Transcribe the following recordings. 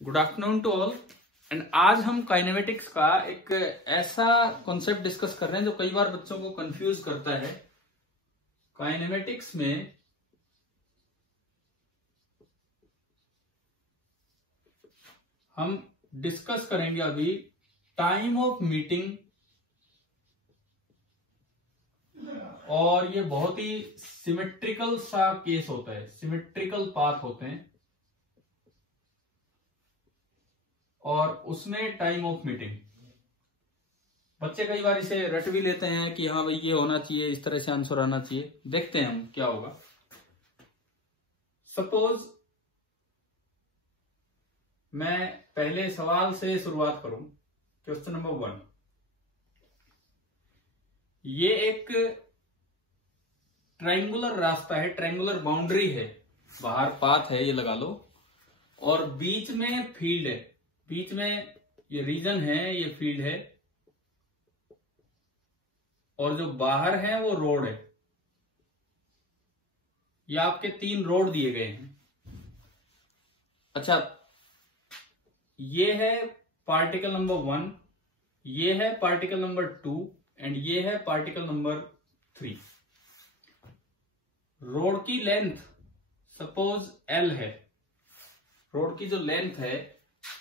Good afternoon to all. And आज हम kinematics का एक ऐसा कॉन्सेप्ट डिस्कस कर रहे हैं जो कई बार बच्चों को कंफ्यूज करता है। काइनेमेटिक्स में हम डिस्कस करेंगे अभी टाइम ऑफ मीटिंग, और ये बहुत ही सिमेट्रिकल सा केस होता है, सिमेट्रिकल पाथ होते हैं और उसमें टाइम ऑफ मीटिंग। बच्चे कई बार इसे रट भी लेते हैं कि हाँ भाई ये होना चाहिए, इस तरह से आंसर आना चाहिए। देखते हैं हम क्या होगा। सपोज मैं पहले सवाल से शुरुआत करूं। क्वेश्चन नंबर 1, ये एक ट्रायंगुलर रास्ता है, ट्रायंगुलर बाउंड्री है, बाहर पाथ है ये लगा लो, और बीच में फील्ड है, बीच में ये रीजन है, ये फील्ड है, और जो बाहर है वो रोड है। ये आपके 3 रोड दिए गए हैं। अच्छा, ये है पार्टिकल नंबर 1, ये है पार्टिकल नंबर 2 एंड ये है पार्टिकल नंबर 3। रोड की लेंथ सपोज L है। रोड की जो लेंथ है,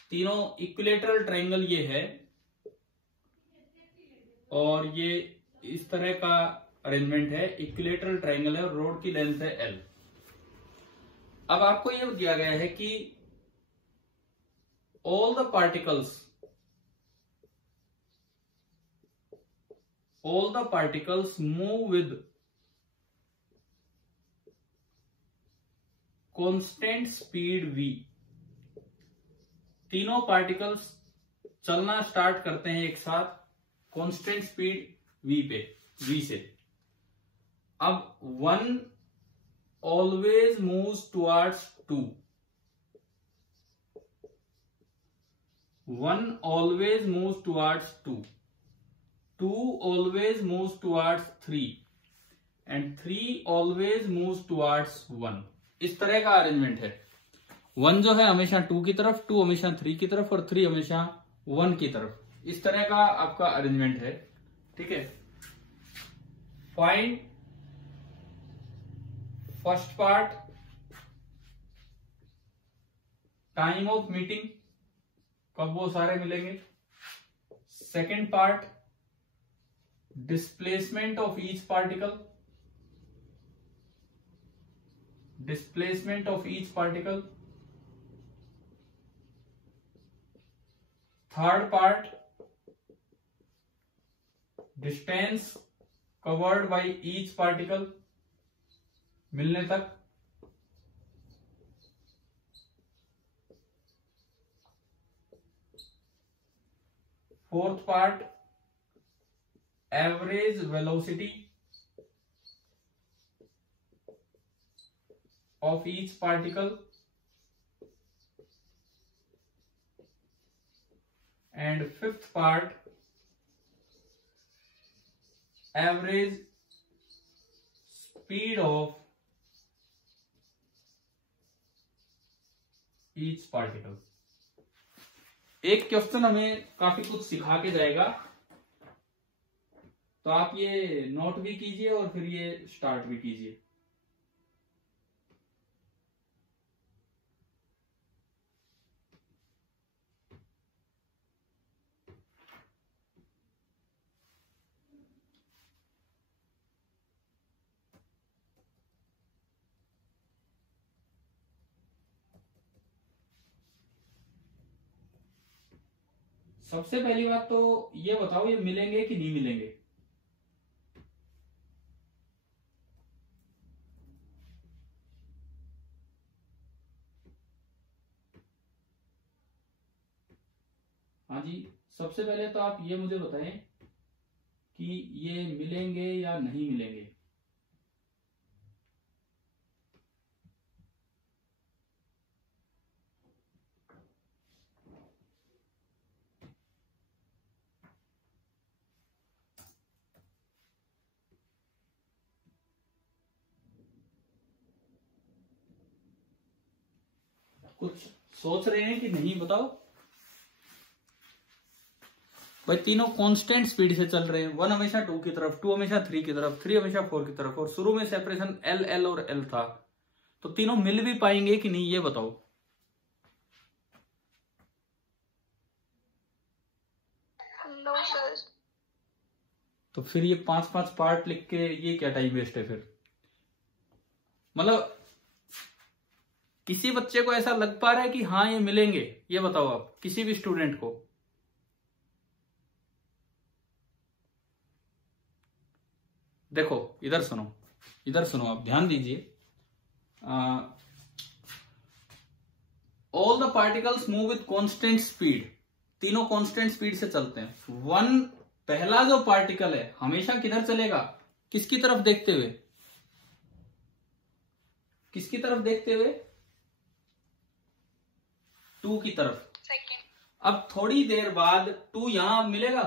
तीनों इक्विलेटरल ट्रायंगल ये है और ये इस तरह का अरेंजमेंट है, इक्विलेटरल ट्रायंगल है और रोड की लेंथ है L। अब आपको यह दिया गया है कि all the particles move with constant speed v। तीनों पार्टिकल्स चलना स्टार्ट करते हैं एक साथ कांस्टेंट स्पीड v से। अब 1 always moves towards 2, 1 always moves towards 2, 2 always moves towards 3 and 3 always moves towards 1। इस तरह का अरेंजमेंट है। 1 जो है हमेशा 2 की तरफ, 2 हमेशा 3 की तरफ और 3 हमेशा 1 की तरफ। इस तरह का आपका अरेंजमेंट है। ठीक है, find first part time of meeting, कब वो सारे मिलेंगे। Second part displacement of each particle, displacement of each particle. Third part distance covered by each particle मिलने तक। Fourth part average velocity of each particle, and fifth part average speed of each particle। एक question हमें काफी कुछ सिखा के जाएगा, तो आप ये नोट भी कीजिए और फिर ये स्टार्ट भी कीजिए। सबसे पहली बात तो ये बताओ, ये मिलेंगे कि नहीं मिलेंगे। हाँ जी, सबसे पहले तो आप ये मुझे बताएं कि ये मिलेंगे या नहीं मिलेंगे। कुछ सोच रहे हैं कि नहीं, बताओ भाई। तीनों कांस्टेंट स्पीड से चल रहे हैं, 1 हमेशा 2 की तरफ, 2 हमेशा 3 की तरफ, 3 हमेशा 4 की तरफ, और शुरू में सेपरेशन L L और L था, तो तीनों मिल भी पाएंगे कि नहीं, ये बताओ। No sir. तो फिर ये 5-5 पार्ट लिख के ये क्या टाइम वेस्ट है फिर। मतलब किसी बच्चे को ऐसा लग पा रहा है कि हाँ ये मिलेंगे, ये बताओ आप किसी भी स्टूडेंट को। देखो इधर सुनो, इधर सुनो, आप ध्यान दीजिए। All the particles move with constant speed, तीनों कांस्टेंट स्पीड से चलते हैं। वन, पहला जो पार्टिकल है हमेशा किधर चलेगा, किसकी तरफ देखते हुए, किसकी तरफ देखते हुए, 2 की तरफ। अब थोड़ी देर बाद 2 यहां मिलेगा,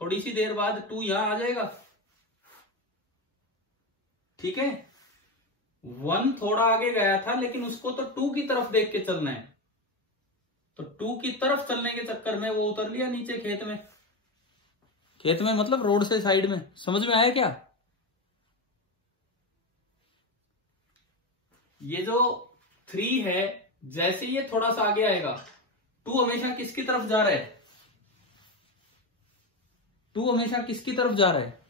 थोड़ी सी देर बाद 2 यहां आ जाएगा, ठीक है। 1 थोड़ा आगे गया था लेकिन उसको तो 2 की तरफ देख के चलना है, तो 2 की तरफ चलने के चक्कर में वो उतर लिया नीचे खेत में। खेत में मतलब रोड से साइड में, समझ में आया क्या। ये जो 3 है, जैसे ये थोड़ा सा आगे आएगा, 2 हमेशा किसकी तरफ जा रहा है, 2 हमेशा किसकी तरफ जा रहा है,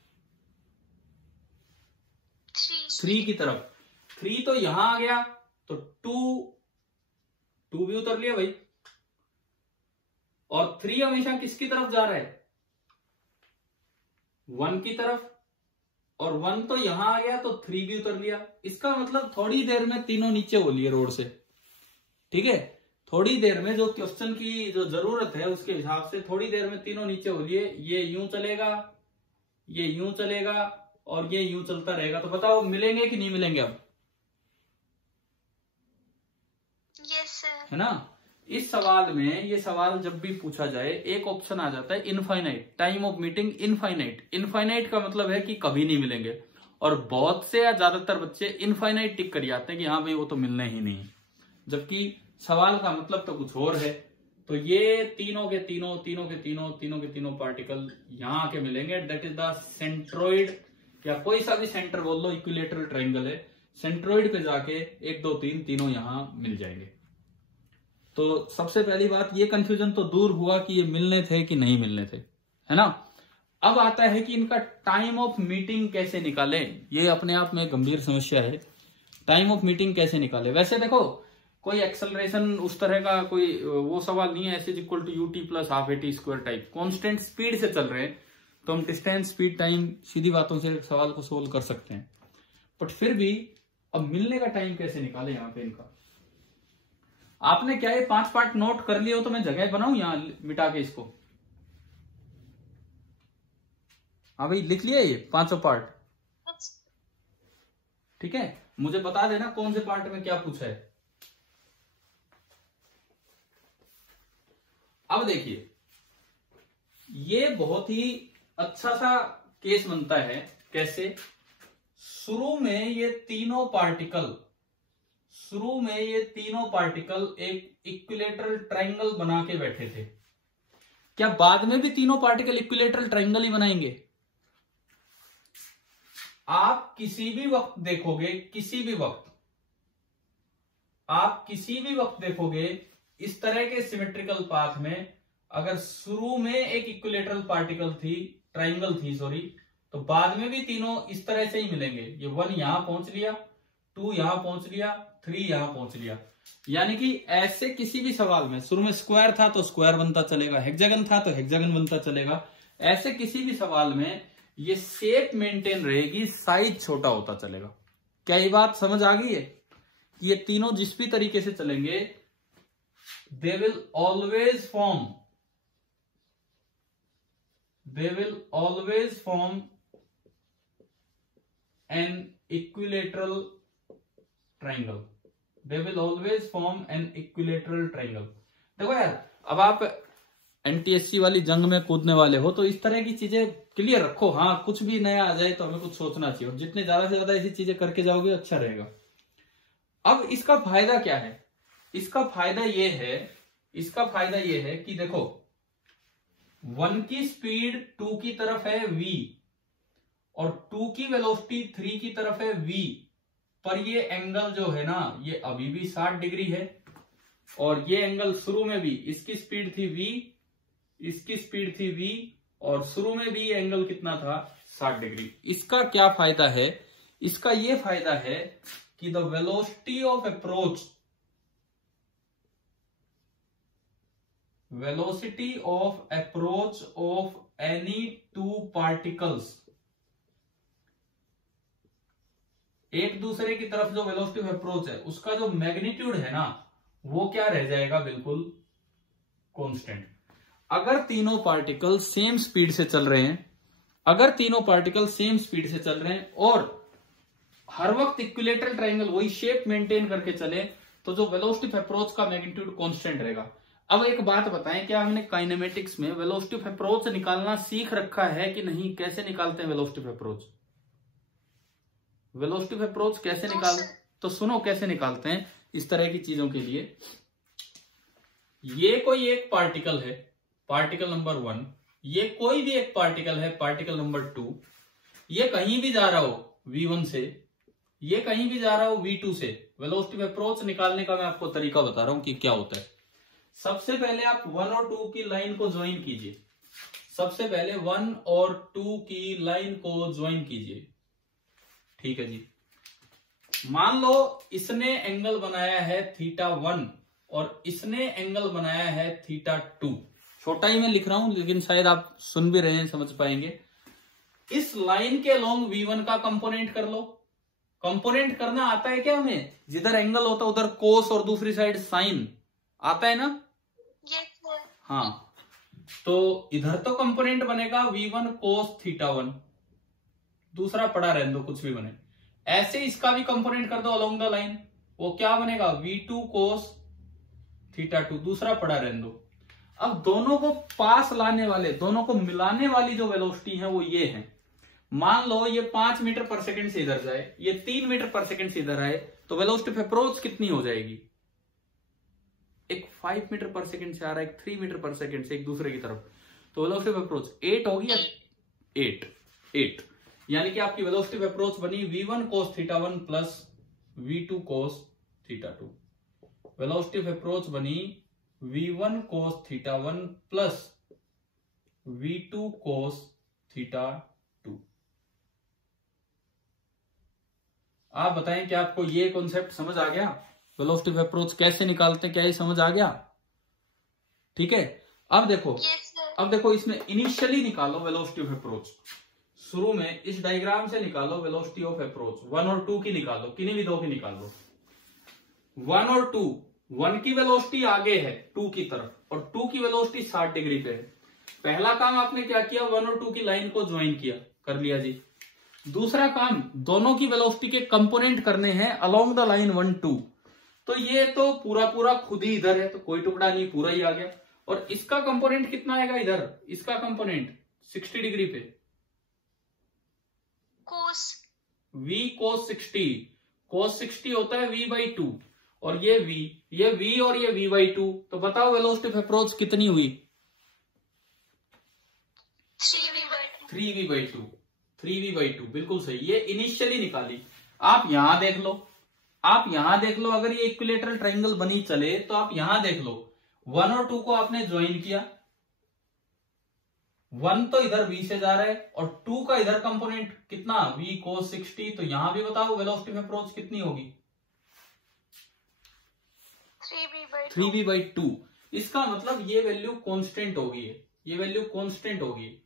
3 की तरफ। 3 तो यहां आ गया तो 2 भी उतर लिया भाई, और 3 हमेशा किसकी तरफ जा रहा है, 1 की तरफ, और 1 तो यहां आ गया तो 3 भी उतर लिया। इसका मतलब थोड़ी देर में तीनों नीचे हो लिए रोड से, ठीक है। थोड़ी देर में जो क्वेश्चन की जो जरूरत है उसके हिसाब से थोड़ी देर में तीनों नीचे हो लिए। ये यूं चलेगा, ये यूं चलेगा, और ये यूं चलता रहेगा। तो बताओ मिलेंगे कि नहीं मिलेंगे अब। Yes sir. है ना। इस सवाल में, ये सवाल जब भी पूछा जाए, एक ऑप्शन आ जाता है infinite, time of meeting infinite. Infinite का मतलब है कि कभी नहीं मिलेंगे, और बहुत से या ज्यादातर बच्चे इनफाइनाइट टिक कर जाते हैं कि हाँ भाई वो तो मिलने ही नहीं, जबकि सवाल का मतलब तो कुछ और है। तो ये तीनों के तीनों, तीनों के तीनों, तीनों के तीनों पार्टिकल यहां आके मिलेंगे। दैट इज द सेंट्रोइड, या कोई सा भी सेंटर बोल लो, इक्विलेटरल ट्रायंगल है। सेंट्रोइड पे जाके 1 2 3 तीनों यहां मिल जाएंगे। तो सबसे पहली बात, ये कंफ्यूजन तो दूर हुआ कि ये मिलने थे कि नहीं मिलने थे, है ना। अब आता है कि इनका टाइम ऑफ मीटिंग कैसे निकाले। ये अपने आप में गंभीर समस्या है, टाइम ऑफ मीटिंग कैसे निकाले। वैसे देखो, कोई एक्सेलरेशन उस तरह का कोई वो सवाल नहीं है, S is equal to UT plus half AT square type. Constant speed से चल रहे हैं तो हम डिस्टेंस, स्पीड, टाइम सीधी बातों से सवाल को सोल्व कर सकते हैं। बट फिर भी अब मिलने का टाइम कैसे निकाले यहाँ पे इनका। आपने क्या ये 5 पार्ट नोट कर लिए हो तो मैं जगह बनाऊं यहां मिटा के इसको। हाँ भाई लिख लिया ये 5 पार्ट, ठीक है। मुझे बता देना कौन से पार्ट में क्या पूछा है। अब देखिए, ये बहुत ही अच्छा सा केस बनता है। कैसे, शुरू में ये तीनों पार्टिकल एक इक्विलेटरल ट्रायंगल बना के बैठे थे। क्या बाद में भी तीनों पार्टिकल इक्विलेटरल ट्रायंगल ही बनाएंगे। आप किसी भी वक्त देखोगे, आप किसी भी वक्त देखोगे इस तरह के सिमेट्रिकल पाथ में, अगर शुरू में एक इक्विलेटरल ट्रायंगल थी, तो बाद में भी तीनों इस तरह से ही मिलेंगे। ये 1 यहां पहुंच लिया, 2 यहां पहुंच लिया, 3 यहां पहुंच लिया। यानी कि ऐसे किसी भी सवाल में, शुरू में स्क्वायर था तो स्क्वायर बनता चलेगा, हेक्सागन था तो हेक्सागन बनता चलेगा। ऐसे किसी भी सवाल में ये शेप मेंटेन रहेगी, साइज छोटा होता चलेगा। क्या ये बात समझ आ गई है कि ये तीनों जिस भी तरीके से चलेंगे, they will always form an equilateral triangle. देखो यार, अब आप एनटीएससी वाली जंग में कूदने वाले हो तो इस तरह की चीजें क्लियर रखो। हाँ, कुछ भी नया आ जाए तो हमें कुछ सोचना चाहिए, जितने ज्यादा से ज्यादा ऐसी चीजें करके जाओगे अच्छा रहेगा। अब इसका फायदा क्या है, इसका फायदा ये है कि देखो 1 की स्पीड 2 की तरफ है v और 2 की वेलोसिटी 3 की तरफ है v, पर ये एंगल जो है ना ये अभी भी 60 डिग्री है और ये एंगल शुरू में भी, इसकी स्पीड थी v, इसकी स्पीड थी v और शुरू में भी ये एंगल कितना था 60 डिग्री। इसका क्या फायदा है? इसका ये फायदा है कि the velocity of approach of any two particles, एक दूसरे की तरफ जो वेलोसिटी ऑफ अप्रोच है उसका जो मैग्नीट्यूड है ना वो क्या रह जाएगा, बिल्कुल कांस्टेंट। अगर तीनों पार्टिकल सेम स्पीड से चल रहे हैं, और हर वक्त इक्विलेटरल ट्रायंगल वही शेप मेंटेन करके चले तो जो वेलोसिटी ऑफ अप्रोच का मैग्नीट्यूड कांस्टेंट रहेगा। अब एक बात बताएं, क्या हमने काइनेमेटिक्स में वेलोसिटी ऑफ अप्रोच निकालना सीख रखा है कि नहीं? कैसे निकालते हैं velocity of approach? Velocity of approach कैसे निकाल, तो सुनो कैसे निकालते हैं इस तरह की चीजों के लिए। ये कोई एक पार्टिकल है, पार्टिकल नंबर 1, ये कोई भी एक पार्टिकल है, पार्टिकल नंबर 2, ये कहीं भी जा रहा हो v1 से, ये कहीं भी जा रहा हो v2 से। वेलोसिटी ऑफ अप्रोच निकालने का मैं आपको तरीका बता रहा हूं कि क्या होता है। सबसे पहले आप 1 और 2 की लाइन को ज्वाइन कीजिए, सबसे पहले 1 और 2 की लाइन को ज्वाइन कीजिए, ठीक है जी। मान लो इसने एंगल बनाया है θ1 और इसने एंगल बनाया है θ2। छोटा ही मैं लिख रहा हूं लेकिन शायद आप सुन भी रहे हैं, समझ पाएंगे। इस लाइन के अलोंग v1 का कंपोनेंट कर लो। कंपोनेंट करना आता है क्या हमें? जिधर एंगल होता है उधर कोस और दूसरी साइड साइन आता है ना? yes, हाँ, तो इधर तो कंपोनेंट बनेगा v1 cos θ1, दूसरा पड़ा रहने दो कुछ भी बने। ऐसे इसका भी कंपोनेंट कर दो अलोंग द लाइन, वो क्या बनेगा v2 cos θ2, दूसरा पड़ा रहने दो। अब दोनों को पास लाने वाले, दोनों को मिलाने वाली जो वेलोसिटी है वो ये है। मान लो ये 5 मीटर पर सेकंड से इधर जाए, ये 3 मीटर पर सेकंड से इधर आए, तो वेलोसिटी ऑफ अप्रोच कितनी हो जाएगी? एक 5 मीटर पर सेकंड से आ रहा है, एक 3 मीटर पर सेकंड से एक दूसरे की तरफ, तो वेलोसिटी ऑफ अप्रोच 8 होगी या 8। यानी कि आपकी वेलोसिटी ऑफ अप्रोच बनी v1 cos θ1 plus v2 cos θ2। Velocity of approach बनी v1 cos θ1 plus v2 cos θ2। आप बताएं क्या आपको ये कॉन्सेप्ट समझ आ गया? वेलोसिटी ऑफ अप्रोच कैसे निकालते, क्या ये समझ आ गया? ठीक है। अब देखो yes, अब देखो इसमें इनिशियली निकालो वेलोसिटी ऑफ अप्रोच। शुरू में इस डायग्राम से निकालो वेलोसिटी ऑफ अप्रोच, 1 और 2 की निकालो, किन्हीं भी दो की निकालो। 1 और 2, 1 की वेलोसिटी आगे है 2 की तरफ और 2 की वेलोसिटी 60 डिग्री पे है। पहला काम आपने क्या किया, 1 और 2 की लाइन को ज्वाइन किया, कर लिया जी। दूसरा काम, दोनों की वेलोसिटी के कंपोनेंट करने हैं अलोंग द लाइन 1 2। तो ये तो पूरा खुद ही इधर है तो कोई टुकड़ा नहीं, पूरा ही आ गया। और इसका कंपोनेंट कितना आएगा इधर? इसका कंपोनेंट 60 डिग्री पे, cos v cos 60, cos 60 होता है v/2 और ये v और ये v/2। तो बताओ वेलोसिटी ऑफ अप्रोच कितनी हुई? 3v/2। 3v/2 बिल्कुल सही। ये इनिशियली निकाली। आप यहां देख लो, अगर ये इक्विलेटरल ट्रायंगल बनी चले तो आप यहां देख लो, 1 और 2 को आपने ज्वाइन किया, 1 तो इधर v से जा रहा है और 2 का इधर कंपोनेंट कितना v cos 60। तो यहां भी बताओ वेलोसिटी ऑफ अप्रोच कितनी होगी? 3v/2। इसका मतलब ये वैल्यू कांस्टेंट होगी, ये वैल्यू कांस्टेंट होगी।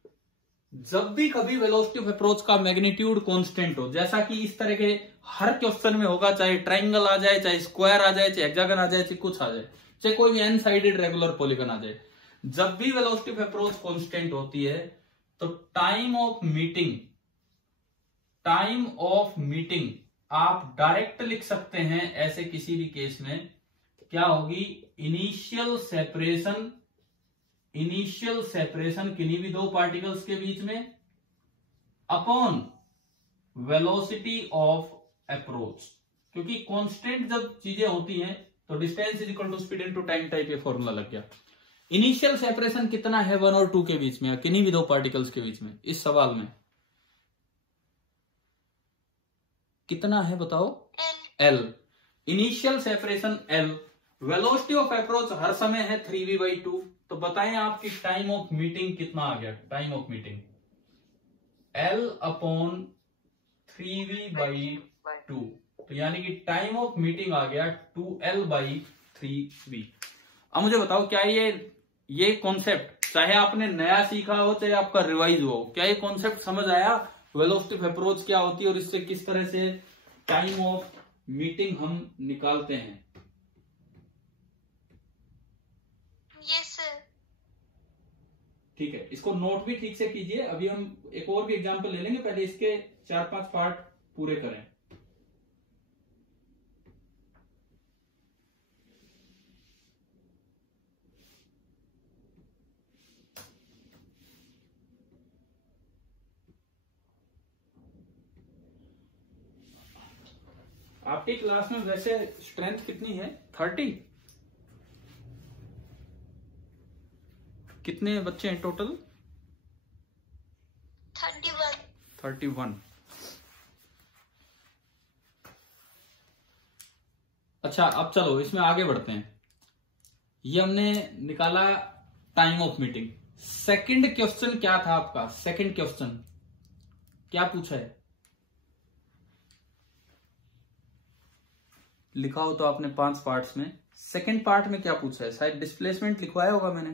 जब भी कभी वेलोसिटी ऑफ अप्रोच का मैग्नीट्यूड कांस्टेंट हो, जैसा कि इस तरह के हर क्वेश्चन में होगा, चाहे ट्रायंगल आ जाए, चाहे स्क्वायर आ जाए, चाहे हेक्सागन आ जाए, चाहे कुछ आ जाए, चाहे कोई भी एन साइडेड रेगुलर पॉलीगन आ जाए, जब भी वेलोसिटी ऑफ अप्रोच कांस्टेंट होती है तो टाइम ऑफ मीटिंग आप डायरेक्ट लिख सकते हैं। ऐसे किसी भी केस में क्या होगी? इनिशियल सेपरेशन किन्हीं भी दो पार्टिकल्स के बीच में अपॉन वेलोसिटी ऑफ अप्रोच। क्योंकि कांस्टेंट जब चीजें होती हैं तो distance is equal to speed into time type, ये फॉर्मूला लग गया। इनिशियल सेपरेशन कितना है 1 और 2 के बीच में, या किन्हीं भी दो पार्टिकल्स के बीच में, इस सवाल में कितना है बताओ? L। Initial separation L। Velocity of approach हर समय है 3v/2। तो बताएं आपकी टाइम ऑफ मीटिंग कितना आ गया? टाइम ऑफ मीटिंग L/3v/2, तो यानी कि टाइम ऑफ मीटिंग आ गया 2L/3v। अब मुझे बताओ, क्या ये कॉन्सेप्ट, चाहे आपने नया सीखा हो चाहे आपका रिवाइज हो, क्या ये कॉन्सेप्ट समझ आया? वेलोसिटी ऑफ अप्रोच क्या होती है और इससे किस तरह से टाइम ऑफ मीटिंग हम निकालते हैं? Yes sir. ठीक है, इसको नोट भी ठीक से कीजिए। अभी हम एक और भी एग्जांपल ले लेंगे, पहले इसके 4-5 पार्ट पूरे करें। आपकी क्लास में वैसे स्ट्रेंथ कितनी है? 30? कितने बच्चे हैं टोटल? 31। अच्छा, अब चलो इसमें आगे बढ़ते हैं। ये हमने निकाला time of meeting. Second question क्या था आपका? सेकंड क्वेश्चन क्या पूछा है? लिखा हो तो आपने 5 पार्ट्स में। सेकंड पार्ट में क्या पूछा है? शायद डिस्प्लेसमेंट लिखवाया होगा मैंने।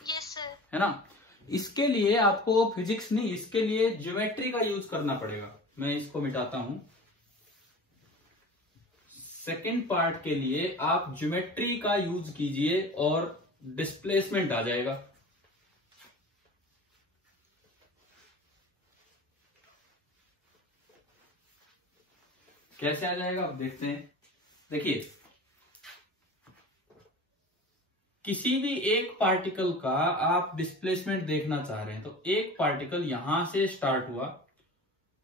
Yes sir. है ना? इसके लिए आपको फिजिक्स नहीं, इसके लिए ज्योमेट्री का यूज करना पड़ेगा। मैं इसको मिटाता हूं। सेकंड पार्ट के लिए आप ज्योमेट्री का यूज कीजिए और डिस्प्लेसमेंट आ जाएगा। कैसे आ जाएगा अब देखते हैं। देखिए, किसी भी एक पार्टिकल का आप डिस्प्लेसमेंट देखना चाह रहे हैं, तो एक पार्टिकल यहां से स्टार्ट हुआ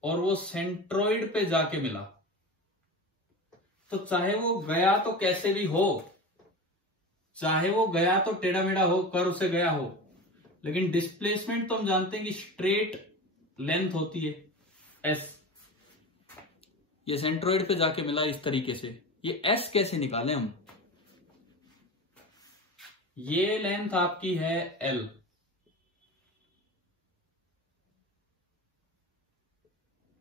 और वो सेंट्रोइड पे जाके मिला, तो चाहे वो गया तो कैसे भी हो, चाहे वो गया तो टेढ़ा मेढ़ा हो, कर्व से गया हो, लेकिन डिस्प्लेसमेंट तो हम जानते हैं कि स्ट्रेट लेंथ होती है एस। ये सेंट्रोइड पे जाके मिला इस तरीके से, ये एस कैसे निकालें हम? ये लेंथ आपकी है एल,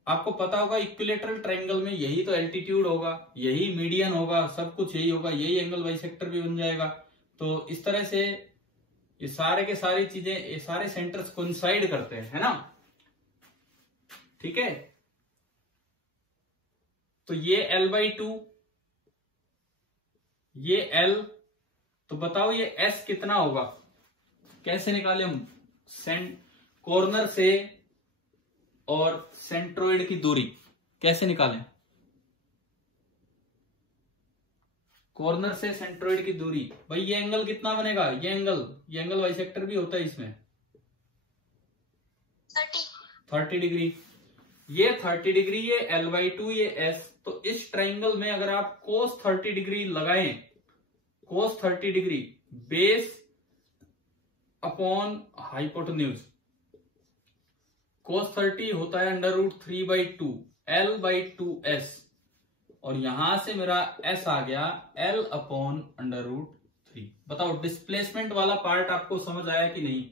आपको पता होगा इक्विलेटरल ट्रायंगल में यही तो एल्टीट्यूड होगा, यही मीडियन होगा, सब कुछ यही होगा, यही एंगल बाइसेक्टर भी बन जाएगा। तो इस तरह से ये सारे के सारी चीजें, ये सारे सेंटर्स कोइंसाइड करते हैं, है ना? ठीक है, तो ये L/2, ये L, तो बताओ ये S कितना होगा? कैसे निकाले हम? कॉर्नर से और सेंट्रोइड की दूरी कैसे निकालें? कॉर्नर से सेंट्रोइड की दूरी, भाई ये एंगल कितना बनेगा? ये एंगल बाइसेक्टर भी होता है इसमें, 30 डिग्री। ये 30 डिग्री, ये L/2, ये S। तो इस ट्राइंगल में अगर आप cos 30 डिग्री लगाएं, cos 30 degree base upon hypotenuse, cos 30 होता है √3/2 L/2S, और यहां से मेरा S आ गया L/√3। बताओ डिस्प्लेसमेंट वाला पार्ट आपको समझ आया कि नहीं?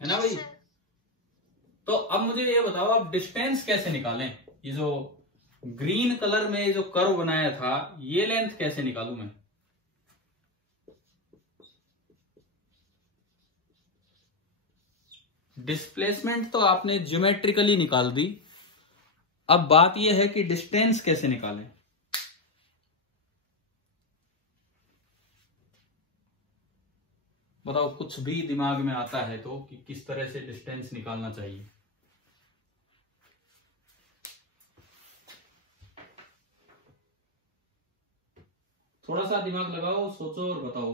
है ना भाई? तो अब मुझे ये बताओ, आप डिस्टेंस कैसे निकालें? ये जो ग्रीन कलर में जो कर्व बनाया था, ये लेंथ कैसे निकालूं मैं? डिस्प्लेसमेंट तो आपने ज्योमेट्रिकली निकाल दी, अब बात यह है कि डिस्टेंस कैसे निकालें। बताओ, कुछ भी दिमाग में आता है तो कि किस तरह से डिस्टेंस निकालना चाहिए? थोड़ा सा दिमाग लगाओ, सोचो और बताओ।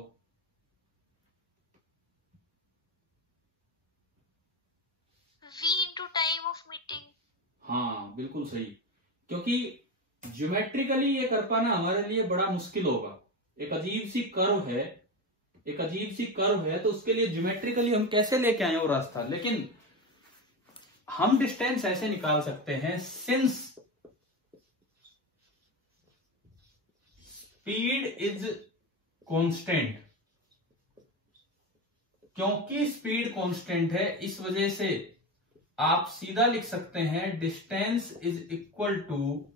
V into time of meeting। हाँ बिल्कुल। बिल्कुल सही, क्योंकि ज्योमेट्रिकली ये कर पाना हमारे लिए बड़ा मुश्किल होगा। एक अजीब सी कर्व है, तो उसके लिए ज्योमेट्रिकली हम कैसे लेके आए वो रास्ता। लेकिन हम डिस्टेंस ऐसे निकाल सकते हैं, सिंस स्पीड इज कांस्टेंट, क्योंकि स्पीड कांस्टेंट है इस वजह से आप सीधा लिख सकते हैं distance is equal to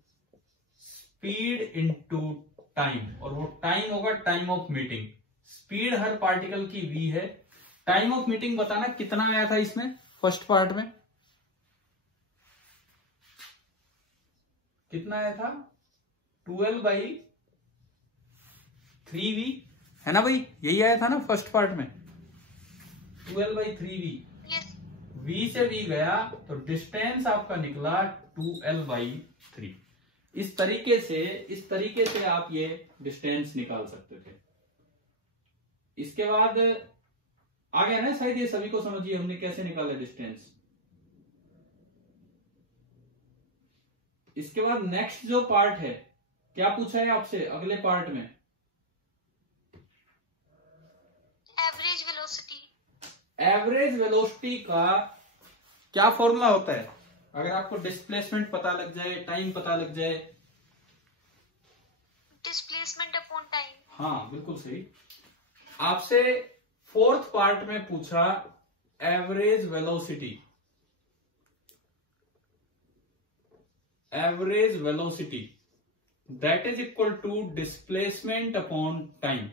speed into time, और वो टाइम होगा टाइम ऑफ मीटिंग। स्पीड हर पार्टिकल की v है, टाइम ऑफ मीटिंग बताना कितना आया था इसमें फर्स्ट पार्ट में, कितना आया था 12/3v, है ना भाई, यही आया था ना फर्स्ट पार्ट में 12/3v। यस v से v गया तो डिस्टेंस आपका निकला 2l/3। इस तरीके से आप ये डिस्टेंस निकाल सकते थे। इसके बाद आ गया ना शायद, ये सभी को समझिए हमने कैसे निकाला डिस्टेंस। इसके बाद नेक्स्ट जो पार्ट है, क्या पूछा है आपसे अगले पार्ट में? Average velocity. एवरेज वेलोसिटी का क्या फॉर्मूला होता है? अगर आपको डिस्प्लेसमेंट पता लग जाए, टाइम पता लग जाए। Displacement upon time. हाँ बिल्कुल सही। आपसे फोर्थ पार्ट में पूछा average velocity, that is equal to displacement upon time.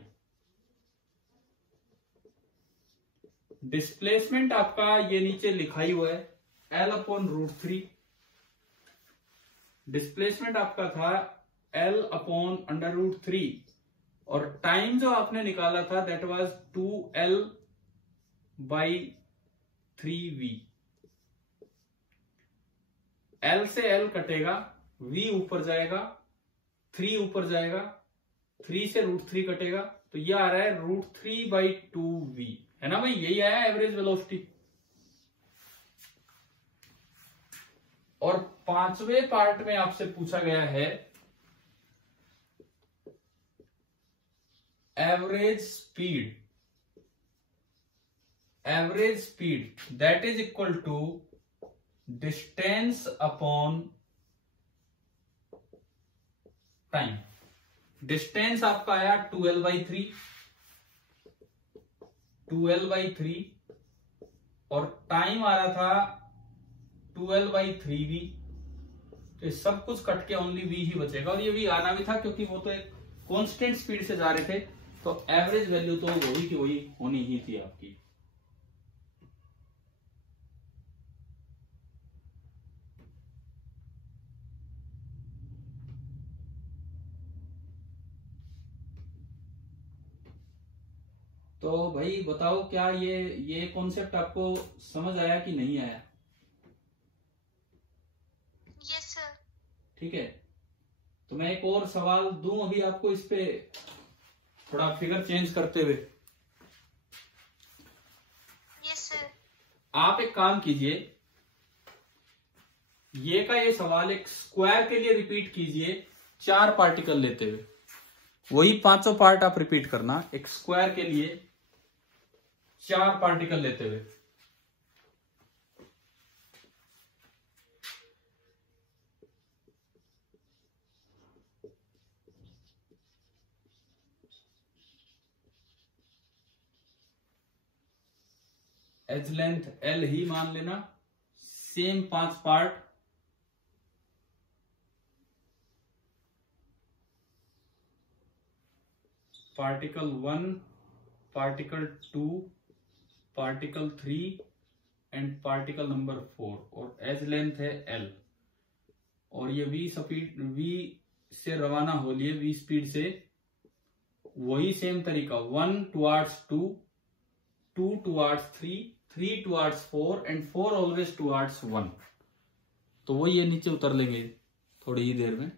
Displacement आपका ये नीचे लिखा ही हुआ है L/√3। डिस्प्लेसमेंट आपका था L/√3, और टाइम जो आपने निकाला था दैट वाज 2l/3v। L से L कटेगा, v ऊपर जाएगा, 3 ऊपर जाएगा, 3 से √3 कटेगा, तो ये आ रहा है √3/2v, है ना भाई, यही आया एवरेज वेलोसिटी। और पांचवें पार्ट में आपसे पूछा गया है average speed that is equal to distance upon time. Distance आपका आया 2l/3 और टाइम आ रहा था 2l/3v। तो सब कुछ कट के ओनली v ही बचेगा, और ये v आना भी था क्योंकि वो तो एक कांस्टेंट स्पीड से जा रहे थे, तो एवरेज वैल्यू तो वही की वही होनी ही थी आपकी। तो भाई बताओ, क्या ये कॉन्सेप्ट आपको समझ आया कि नहीं आया? Yes sir. ठीक है, तो मैं एक और सवाल दूं अभी आपको इस पे, थोड़ा फिगर चेंज करते हुए। Yes sir. आप एक काम कीजिए, ये सवाल एक स्क्वायर के लिए रिपीट कीजिए 4 पार्टिकल लेते हुए। वही 5 पार्ट आप रिपीट करना, एक स्क्वायर के लिए 4 पार्टिकल लेते हुए। एज लेंथ L ही मान लेना, same 5 part. Particle 1, particle 2, particle 3 and particle number 4, और एज लेंथ है L। और ये v से रवाना हो लिए, v स्पीड से, वही सेम तरीका 1 towards 2, 2 towards 3, 3 towards 4 and 4 always towards 1। तो वो ये नीचे उतर लेंगे थोड़ी ही देर में।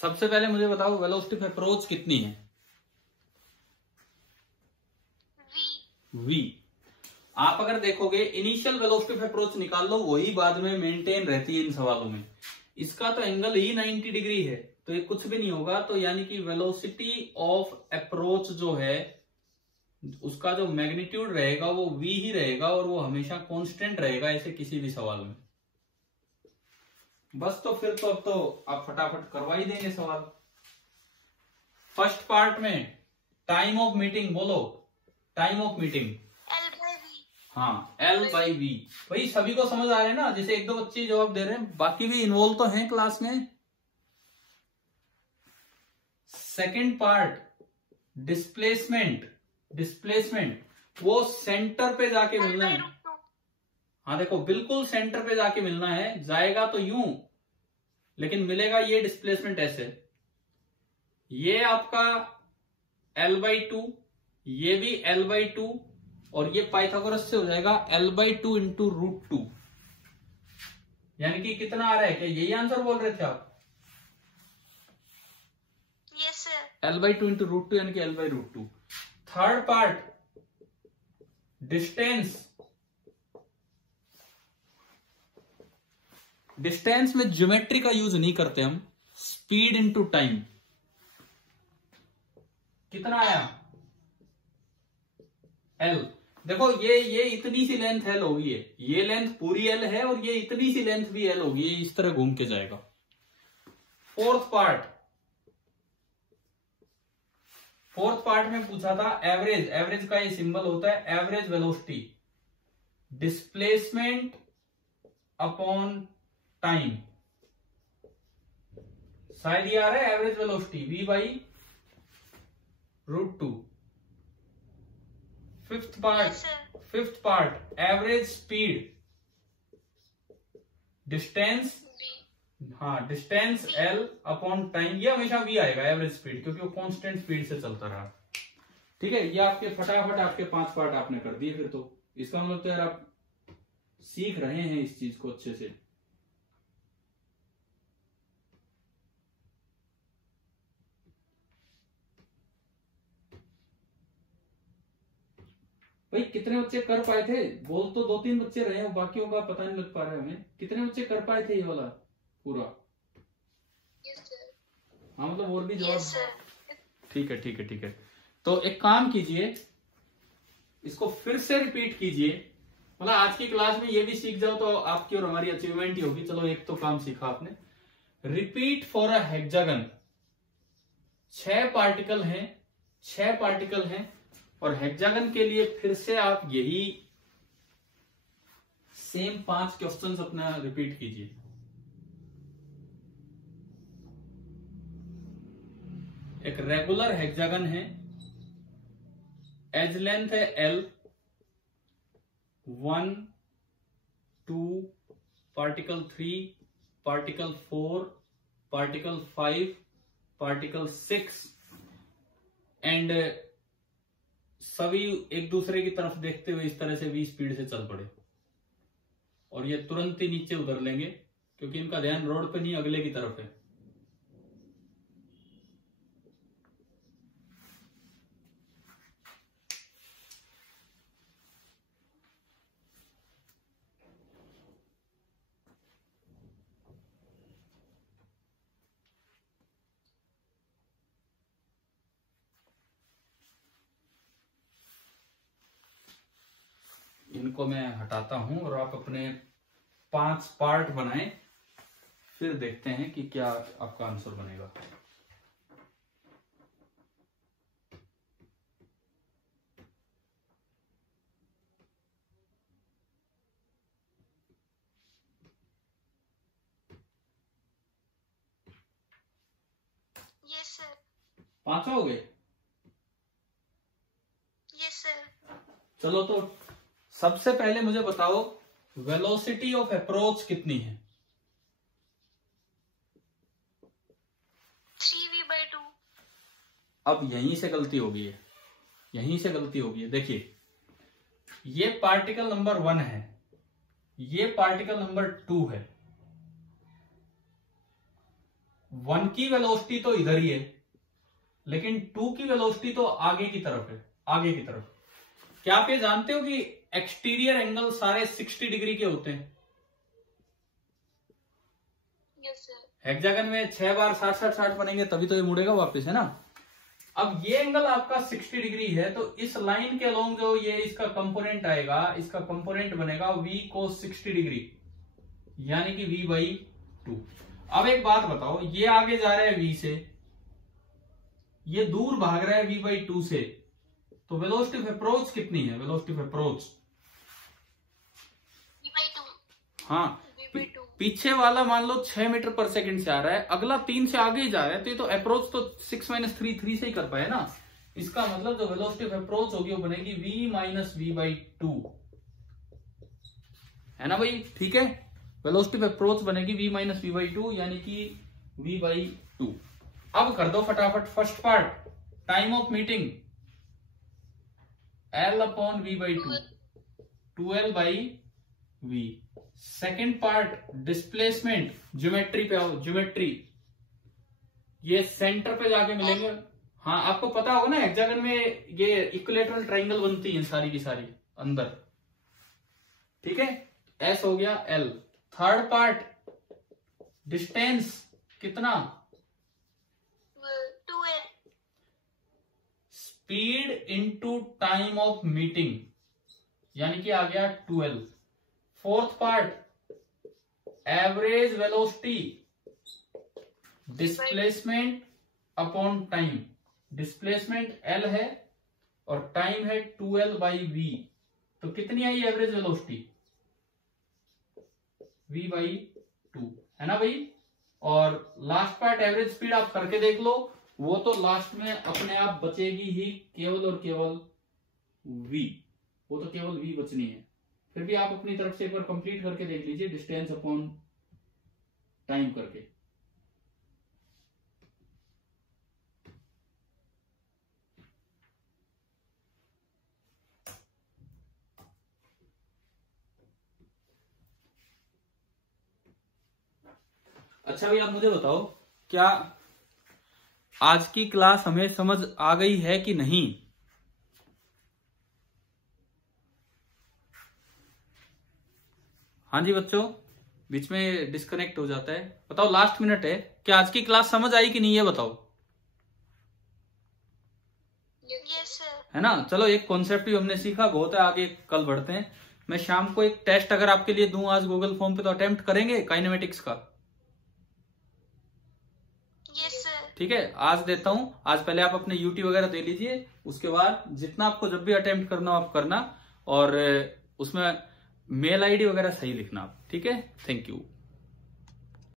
सबसे पहले मुझे बताओ वेलोसिटी ऑफ अप्रोच कितनी है? v। आप अगर देखोगे इनिशियल वेलोसिटी ऑफ अप्रोच निकाल लो, वही बाद में मेंटेन रहती है इन सवालों में। इसका तो एंगल ही 90 डिग्री है, तो ये कुछ भी नहीं होगा। तो यानी कि वेलोसिटी ऑफ अप्रोच जो है उसका जो मैग्नीट्यूड रहेगा वो v ही रहेगा, और वो हमेशा कांस्टेंट रहेगा ऐसे किसी भी सवाल में। बस तो फिर तो अब तो आप फटाफट करवा ही देंगे सवाल। फर्स्ट पार्ट में टाइम ऑफ मीटिंग बोलो, टाइम ऑफ मीटिंग L/V। हाँ L/V। भाई सभी को समझ आ रहा है ना? जैसे एक दो बच्चे जवाब दे रहे हैं, बाकी भी इन्वॉल्व तो हैं क्लास में। सेकंड पार्ट डिस्प्लेसमेंट, डिस्प्लेसमेंट वो सेंटर पे जाके मिलना है। हाँ देखो, बिल्कुल सेंटर पे जाके मिलना है। जाएगा तो यूं, लेकिन मिलेगा ये डिस्प्लेसमेंट ऐसे। ये आपका L/2, ये भी L/2, और ये पाइथागोरस से हो जाएगा L/2 इंटू √2। यानी कि कितना आ रहा है? क्या यही आंसर बोल रहे थे आप? Yes sir. L/2 इंटू √2 यानी कि L/√2। Third part distance, distance में ज्योमेट्री का यूज नहीं करते हम। स्पीड इंटू टाइम कितना आया? L। देखो ये इतनी सी लेंथ L होगी, ये लेंथ पूरी L है, और ये इतनी सी लेंथ भी L होगी, ये इस तरह घूम के जाएगा। फोर्थ पार्ट में पूछा था एवरेज, एवरेज का ये सिंबल होता है average velocity, displacement upon time. शायद ये आ रहा है average velocity v/√2। Fifth part average speed, distance, हाँ डिस्टेंस L अपॉन टाइम। ये हमेशा v आएगा एवरेज स्पीड, क्योंकि वो कांस्टेंट स्पीड से चलता रहा। ठीक है, ये आपके फटाफट आपके 5 पार्ट आपने कर दिए। फिर तो इसका मतलब तो यार आप सीख रहे हैं इस चीज को अच्छे से। भाई कितने बच्चे कर पाए थे? बोल तो 2-3 बच्चे रहे हैं, बाकियों का पता नहीं लग पा रहा है हमें। कितने बच्चे कर पाए थे ये वाला पूरा? हाँ मतलब और भी जवाब। ठीक है। तो एक काम कीजिए, इसको फिर से रिपीट कीजिए। मतलब आज की क्लास में ये भी सीख जाओ तो आपकी और हमारी अचीवमेंट ही होगी। चलो एक तो काम सीखा आपने। Repeat for a hexagon. 6 particle हैं, और हेक्सागन के लिए फिर से आप यही सेम 5 क्वेश्चंस अपना रिपीट कीजिए। एक रेगुलर हेक्सागन है, एज लेंथ है L, 1, 2, particle 3, particle 4, particle 5, particle 6, and सभी एक दूसरे की तरफ देखते हुए इस तरह से v स्पीड से चल पड़े, और ये तुरंत ही नीचे उतर लेंगे, क्योंकि इनका ध्यान रोड पे नहीं अगले की तरफ है। इनको मैं हटाता हूं, और आप अपने 5 पार्ट बनाएं, फिर देखते हैं कि क्या आपका आंसर बनेगा। Yes sir. 5 हो गए? Yes sir. चलो तो सबसे पहले मुझे बताओ वेलोसिटी ऑफ अप्रोच कितनी है? 3v/2। अब यहीं से गलती होगी है, देखिए ये पार्टिकल नंबर 1 है, ये पार्टिकल नंबर 2 है। 1 की वेलोसिटी तो इधर ही है, लेकिन 2 की वेलोसिटी तो आगे की तरफ है, आगे की तरफ। क्या आप ये जानते हो कि एक्सटीरियर एंगल सारे 60 डिग्री के होते हैं? Yes sir. हेक्सागन में 6 बार 60-60-60 बनेंगे तभी तो ये मुड़ेगा वापस, है ना। अब ये एंगल आपका 60 डिग्री है, तो इस लाइन के अलोंग जो ये इसका कंपोनेंट आएगा, इसका कंपोनेंट बनेगा v cos 60 डिग्री, यानी कि v/2। अब एक बात बताओ, ये आगे जा रहा है v से, ये दूर भाग रहा है v/2 से, तो वेलोसिटी ऑफ अप्रोच कितनी है? Velocity of approach, v/2। हाँ, v/2। पीछे वाला मान लो 6 मीटर पर सेकंड से आ रहा है, अगला 3 से आगे ही जा रहा है, तो ये तो अप्रोच तो 6 - 3 3 से ही कर पाए ना। इसका मतलब जो वेलोसिटी ऑफ अप्रोच होगी वो बनेगी v - v/2, है ना भाई, ठीक है। वेलोसिटी ऑफ अप्रोच बनेगी v - v/2, यानी कि v/2। अब कर दो फटाफट first part, time of meeting L/v/2, 2L/v। Second part displacement, geometry पे आओ, ज्योमेट्री, ये सेंटर पे जाके मिलेंगे। हाँ, आपको पता होगा ना हेक्सागन में ये इक्विलेटरल ट्रायंगल बनती है सारी की सारी अंदर, ठीक है। एस हो गया L। थर्ड पार्ट डिस्टेंस कितना? 2L। Speed into time of meeting, यानी कि आ गया 2L। Fourth part average velocity, displacement upon time, displacement L है और टाइम है 2L/v, तो कितनी आई एवरेज वेलोसिटी? v/2, है ना भाई। और लास्ट पार्ट एवरेज स्पीड आप करके देख लो, वो तो लास्ट में अपने आप बचेगी ही केवल और केवल v, वो तो केवल v बचनी है। फिर भी आप अपनी तरफ से एक बार कंप्लीट करके देख लीजिए, डिस्टेंस अपॉन टाइम करके। अच्छा भाई, आप मुझे बताओ, क्या आज की क्लास हमें समझ आ गई है कि नहीं? हाँ जी बच्चों, बीच में डिस्कनेक्ट हो जाता है। बताओ, लास्ट मिनट है, क्या आज की क्लास समझ आई कि नहीं, ये बताओ। Yes sir. है ना। चलो, एक कॉन्सेप्ट भी हमने सीखा, बहुत है, आगे कल बढ़ते हैं। मैं शाम को एक टेस्ट अगर आपके लिए दूं आज गूगल फॉर्म पे, तो अटेम्प्ट करेंगे काइनेमेटिक्स का? Yes sir. ठीक है, आज देता हूं। आज पहले आप अपने यूटी वगैरह दे लीजिए, उसके बाद जितना आपको जब भी अटेम्प्ट करना हो आप करना, और उसमें मेल आईडी वगैरह सही लिखना आप, ठीक है। Thank you.